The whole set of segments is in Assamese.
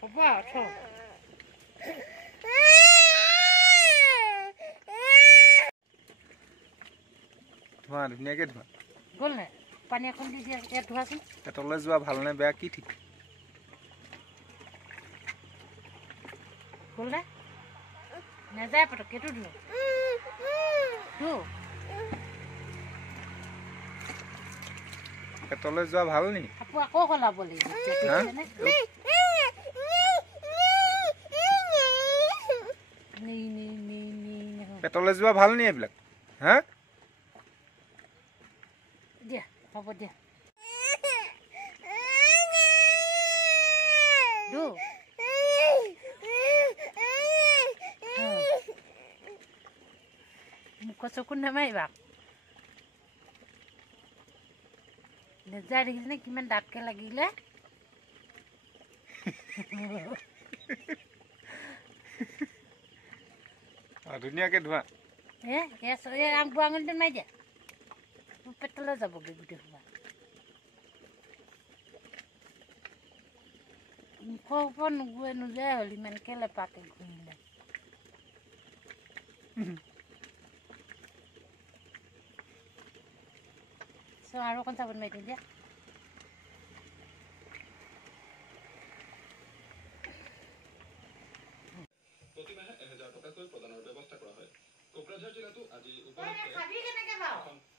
Papa, so. ধোৱা ধুনীয়াকে ধোৱা গ'ল নে পানী এখন দি দিয়া ইয়াত ধোৱাচোন পেটলৈ যোৱা ভাল নে বেয়া কি ঠিক গ'ল নে নাযায় পটকে তো ধো ধো পেটলৈ যোৱা ভাল নি আপু আকৌ খলাব লাগিব পেটলৈ যোৱা ভাল নি এইবিলাক হা দিয়া হ'ব দিয়া ধো মুখ চকু নামাৰিবা নেযায় দেখিছেনে কিমান দাঁতকে লাগিলে ধুনীয়াকে ধোৱা আঙুলিটো মাৰি দিয়া পেটলৈ যাবগৈ গোটেই সোপা মুখৰ ওপৰত নোযোৱাই হ'ল ইমানকে লেপাকে ঘূৰিলে আৰু অকণ চাবোন মাৰি দিওঁ দিয়া প্ৰতিমাহে 1000 টকাকৈ প্ৰদানৰ ব্যৱস্থা কৰা হয় কোকৰাঝাৰ জিলাতো আজি উপলক্ষে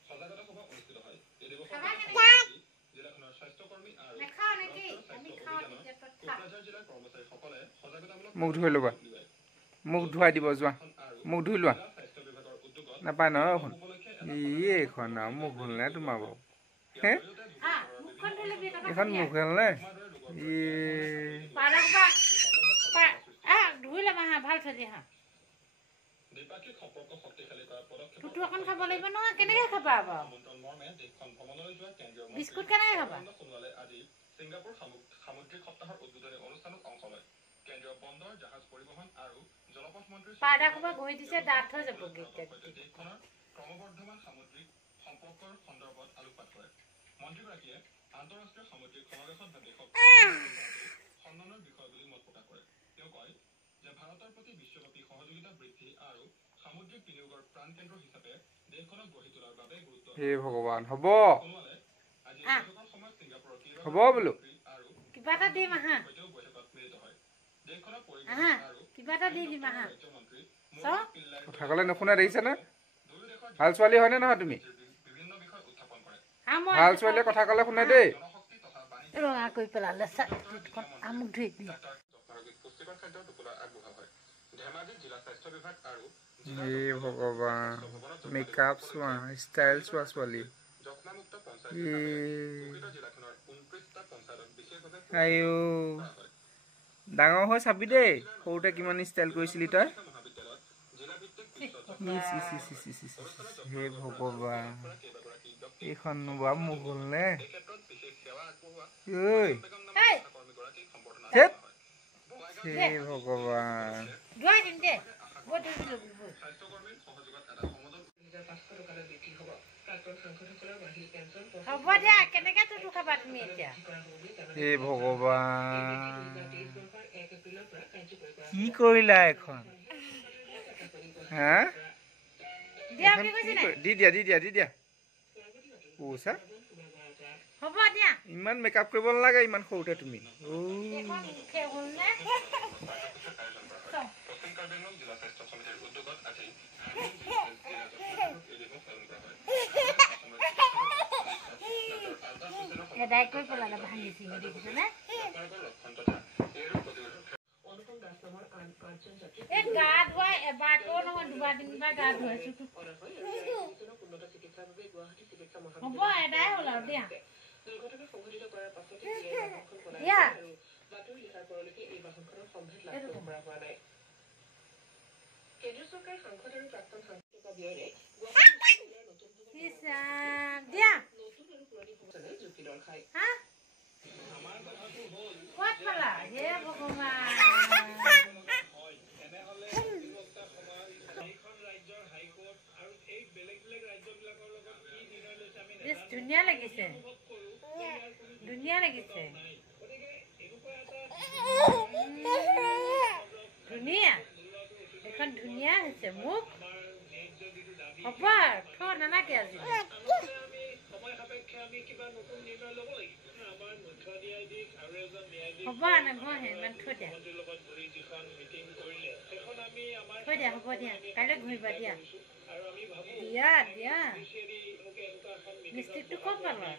সজাগতা সভা অনুষ্ঠিত হয় এই জিলাখনৰ স্বাস্থ্যকৰ্মী আৰু কোকৰাঝাৰ জিলাৰ কৰ্মচাৰীসকলে সজাগতামূলক মুখ ধুই ল'বা মুখ ধুৱাই দিব যোৱা মুখ ধুই লোৱা নাপায় নহয় এখন এইখন আৰু মুখ হ'ল নে তোমাৰ বাৰু এখন মুখ হ'ল নে ধুই ল'বা হা ভাল চাজি হা টুটু এখন খাব লাগিব নহয় কেনেকে খাবা বাৰু বিস্কুট কেনেকে খাবা সিংগাপুৰ সামুদ্ৰিক সপ্তাহৰ উদ্বোধনী অনুষ্ঠানত অংশ লয় কেন্দ্ৰীয় বন্দৰ জাহাজ পৰিবহণ আৰু জলপথ মন্ত্ৰী পাৰদা খোপা গৈ দিছে দাঁত হৈ যাব দেশখনৰ ক্ৰমবৰ্ধমান সামুদ্ৰিক সম্পৰ্কৰ সন্দৰ্ভত আলোকপাত কৰে মন্ত্ৰীগৰাকীয়ে আন্তঃৰাষ্ট্ৰীয় সামুদ্ৰিক সমাৱেশত দেশক সন্মানৰ বিষয় বুলি মত প্ৰকাশ কৰে তেওঁ কয় যে ভাৰতৰ প্ৰতি বিশ্বব্যাপী সহযোগিতা বৃদ্ধি আৰু সামুদ্ৰিক বিনিয়োগৰ প্ৰাণকেন্দ্ৰ হিচাপে দেশখনক গঢ়ি তোলাৰ বাবে গুৰুত্ব হে ভগৱান হ'ব আজি বৈঠকৰ সময়ত সিংগাপুৰৰ হ'ব বোলো কিবা এটা দিম আহা কিবা এটা দি দিম আহা কথা ক'লে নুশুনা দেখিছা না ভাল ছোৱালী হয়নে নহয় তুমি ভাল ছোৱালীয়ে কথা ক'লে শুনে দেই ৰঙা কৰি পেলালে আমুক ধুই দিয়ে হে ভগৱান মেকআপ চোৱা ষ্টাইল চোৱা ছোৱালী আইও ডাঙৰ হৈ চাবি দেই সৰুতে কিমান ষ্টাইল কৰিছিলি তই হে ভগৱান এইখন নোবা মুখ হ'ল নে হে ভগৱান হ'ব দিয়া কেনেকে টুটু খাবা তুমি এতিয়া হে ভগৱান কি কৰিলা এখন হা দি দিয়া পইচা হ'ব দিয়া ইমান মেকআপ কৰিব নালাগে ইমান সৰুতে তুমি এদাই কৰি পেলালে ভাঙি চিঙি দেখিছেনে এই গা ধোৱা এবাৰটো নহয় দুবাৰ তিনিবাৰ গা ধুৱাইছো হ'ব এদাই হ'ল আৰু দিয়া দিয়া ক'ত পালা হে ভগৱান ধুনীয়া লাগিছে ধুনীয়া এখন ধুনীয়া হৈছে মোক হ'ব থ নালাগে আজি হ'ব নাঘৰহে ইমান থৈ দিয়া হ'ব দিয়া কাইলৈ ঘূৰিবা দিয়া দিয়া দিয়া মিষ্টিকটো ক'ত পাবা